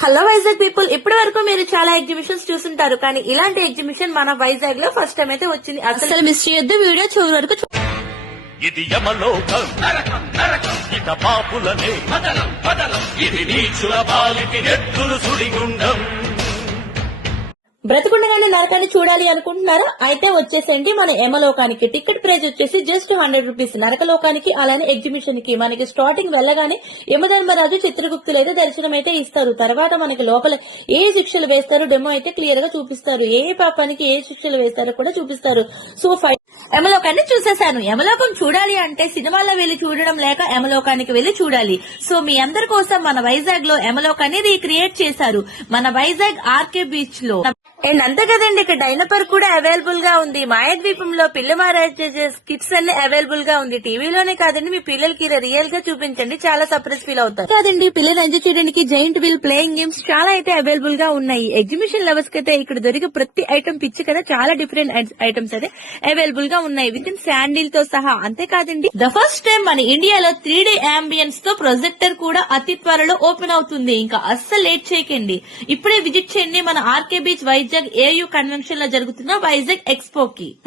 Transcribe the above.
Hello Vizag people, ఇప్పటి వరకు మీరు చాలా ఎగ్జిబిషన్స్ చూస్తుంటారు, కానీ ఇలాంటి ఎగ్జిబిషన్ మన వైజాగ్ లో ఫస్ట్ టైం అయితే వచ్చింది. అసలు మిస్ చేయొద్దు, వీడియో చివరి వరకు ఇది యమలోకం నరకం నరకం ఇక పాపులనే బదలం బదలం ఇది నీచుల బాలికి నెత్తులు సుడిగుండం. బ్రతుకుండగానే నరకాన్ని చూడాలి అనుకుంటున్నారా? అయితే వచ్చేసండి మన యమలోకానికి. టికెట్ ప్రైస్ వచ్చేసి జస్ట్ 100 రూపీస్. నరకలోకానికి అలానే ఎగ్జిబిషన్ కి మనకి స్టార్టింగ్ వెళ్ళగానే యమధర్మరాజు చిత్రగుప్తులు అయితే దర్శనం అయితే ఇస్తారు. తర్వాత మనకి లోపల ఏ శిక్షలు వేస్తారో డెమో అయితే క్లియర్ గా చూపిస్తారు. ఏ పాపానికి ఏ శిక్షలు వేస్తారో కూడా చూపిస్తారు. సో యమలోకాన్ని చూసేశాను. యమలోకం చూడాలి అంటే సినిమాల్లో వెళ్లి చూడడం లేక యమలోకానికి వెళ్లి చూడాలి. సో మీ అందరి కోసం మన వైజాగ్ లో యమలోకాన్ని రీక్రియేట్ చేశారు. మన వైజాగ్ ఆర్కే బీచ్ లో. అండ్ అంతే కదండి, ఇక్కడ డైనోపార్ కూడా అవైలబుల్ గా ఉంది. మాయాద్వీపంలో పిల్ల మారాజే స్కిట్స్ అన్ని అవైలబుల్ గా ఉంది. టీవీలోనే కాదండి, మీ పిల్లలకి రియల్ గా చూపించండి, చాలా సర్ప్రైజ్ ఫీల్ అవుతారు. కాదండి, పిల్లలు ఎంజాయ్ చేయడానికి జైంట్ వీల్ ప్లేయింగ్ గేమ్స్ చాలా అయితే అవైలబుల్ గా ఉన్నాయి. ఎగ్జిబిషన్ లవర్స్ కి అయితే ఇక్కడ దొరికే ప్రతి ఐటమ్ పిచ్చి కదా, చాలా డిఫరెంట్ ఐటమ్స్ అయితే అవైలబుల్ గా ఉన్నాయి విత్ ఇన్ శాండిల్ తో సహా. అంతేకాదండి, ద ఫస్ట్ టైం మన ఇండియాలో 3D అంబియన్స్ తో ప్రొజెక్టర్ కూడా అతి త్వరలో ఓపెన్ అవుతుంది. ఇంకా అస్సలు లేట్ చేయకండి, ఇప్పుడే విజిట్ చేయండి మన RK beach Vizag AU convention లో జరుగుతున్న వైజాగ్ ఎక్స్పో కి.